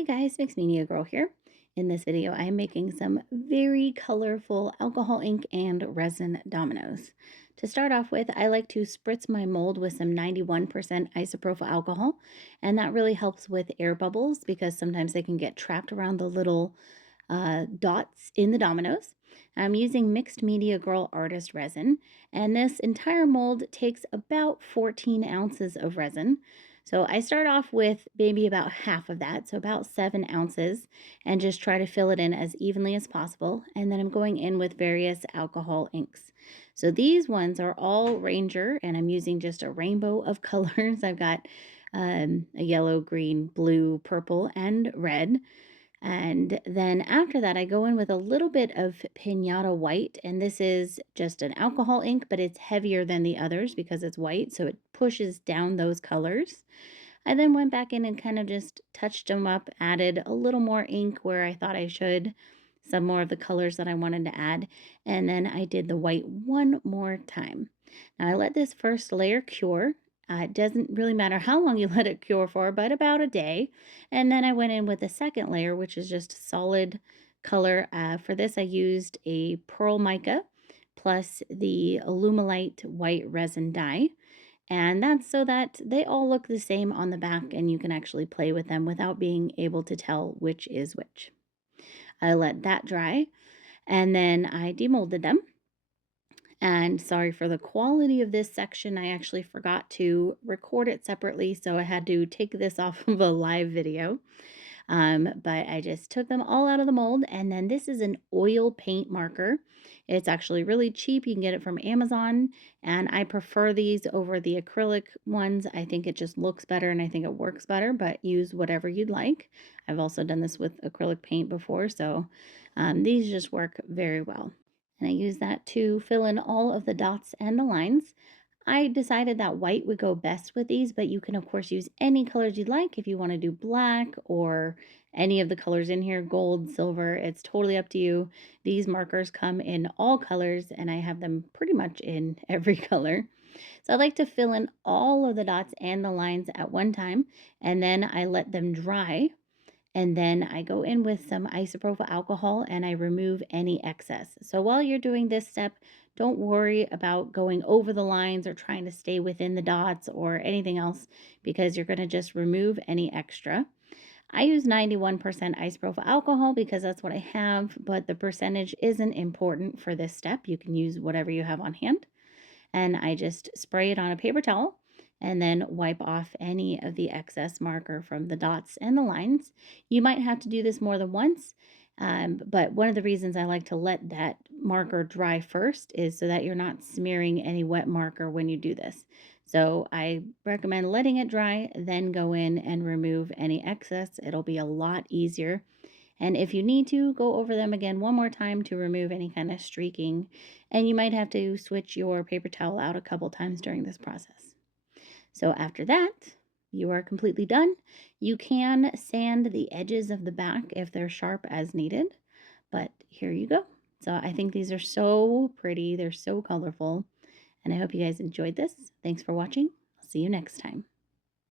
Hey guys, Mixed Media Girl here. In this video, I am making some very colorful alcohol ink and resin dominoes. To start off with, I like to spritz my mold with some 91% isopropyl alcohol, and that really helps with air bubbles because sometimes they can get trapped around the little dots in the dominoes. I'm using Mixed Media Girl Artist resin, and this entire mold takes about 14 ounces of resin. So I start off with maybe about half of that, so about 7 ounces, and just try to fill it in as evenly as possible. And then I'm going in with various alcohol inks. So these ones are all Ranger, and I'm using just a rainbow of colors. I've got a yellow, green, blue, purple, and red. And then after that, I go in with a little bit of Pinata White, and this is just an alcohol ink, but it's heavier than the others because it's white, so it pushes down those colors. I then went back in and kind of just touched them up, added a little more ink where I thought I should, some more of the colors that I wanted to add, and then I did the white one more time. Now I let this first layer cure. It doesn't really matter how long you let it cure for, but about a day. And then I went in with the second layer, which is just solid color. For this, I used a pearl mica plus the Alumilite white resin dye. And that's so that they all look the same on the back and you can actually play with them without being able to tell which is which. I let that dry and then I demolded them. And sorry for the quality of this section, I actually forgot to record it separately, so I had to take this off of a live video. But I just took them all out of the mold, and then this is an oil paint marker. It's actually really cheap. You can get it from Amazon, and I prefer these over the acrylic ones. I think it just looks better, and I think it works better, but use whatever you'd like. I've also done this with acrylic paint before, so these just work very well. And I use that to fill in all of the dots and the lines. I decided that white would go best with these, but you can of course use any colors you'd like if you want to do black or any of the colors in here, gold, silver, it's totally up to you. These markers come in all colors and I have them pretty much in every color. So I like to fill in all of the dots and the lines at one time, and then I let them dry, and then I go in with some isopropyl alcohol and I remove any excess. So while you're doing this step, don't worry about going over the lines or trying to stay within the dots or anything else because you're going to just remove any extra. I use 91% isopropyl alcohol because that's what I have, but the percentage isn't important for this step. You can use whatever you have on hand. And I just spray it on a paper towel and then wipe off any of the excess marker from the dots and the lines. You might have to do this more than once, but one of the reasons I like to let that marker dry first is so that you're not smearing any wet marker when you do this. So I recommend letting it dry, then go in and remove any excess. It'll be a lot easier. And if you need to, go over them again one more time to remove any kind of streaking. And you might have to switch your paper towel out a couple times during this process. So after that, you are completely done. You can sand the edges of the back if they're sharp as needed, but here you go. So I think these are so pretty. They're so colorful, and I hope you guys enjoyed this. Thanks for watching. I'll see you next time.